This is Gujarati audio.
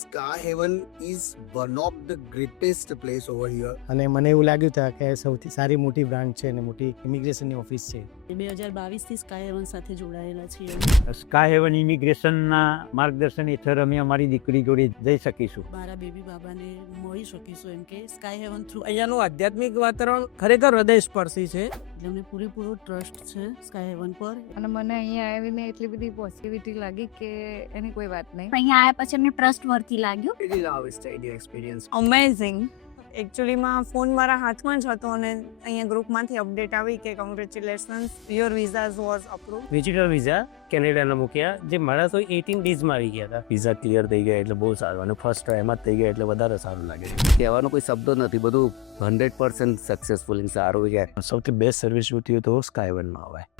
Sky Heaven is one of the greatest place over here. અને મને એવું લાગ્યું હતું કે સૌથી સારી મોટી બ્રાન્ચ છે અને મોટી ઇમિગ્રેશનની ઓફિસ છે. 2022થી સ્કાય હેવન સાથે જોડાયેલા છીએ. સ્કાય હેવન ઇમિગ્રેશનના માર્ગદર્શન હેઠળ અમે અમારી દીકરી જોડે જઈ શકીશું. મારા બેબી બાબાને મળી શકીશું એમ કે સ્કાય હેવન થ્રુ. અહીંયાનું આધ્યાત્મિક વાતાવરણ ખરેખર હૃદયસ્પર્શી છે. અમને પૂરેપૂરો ટ્રસ્ટ છે સ્કાય હેવન પર. અને મને અહીંયા આવીને એટલી બધી પોઝિટિવિટી લાગી કે એની કોઈ વાત નહીં. અહીંયા આવ્યા પછી અમને ટ્રસ્ટ વર્તી લાગ્યું. It is our stadium experience. Amazing. એકચ્યુઅલીમાં ફોન મારા હાથમાં જ હતો અને અહીંયા ગ્રુપમાંથી અપડેટ આવી કે congratulations your વિઝાઝ was approve. Visitor visa કેનેડાના મૂક્યા જે મારા તો 18 ડેઝમાં આવી ગયા હતા. વિઝા ક્લિયર થઈ ગયા એટલે બહુ સારું અને ફર્સ્ટ ટાઈમ જ થઈ ગયા એટલે વધારે સારું લાગે. કહેવાનો કોઈ શબ્દ નથી, બધું 100% સક્સેસફુલ સારું છે. સૌથી બેસ્ટ સર્વિસ જોતી હોય તો સ્કાય હેવનમાં આવે.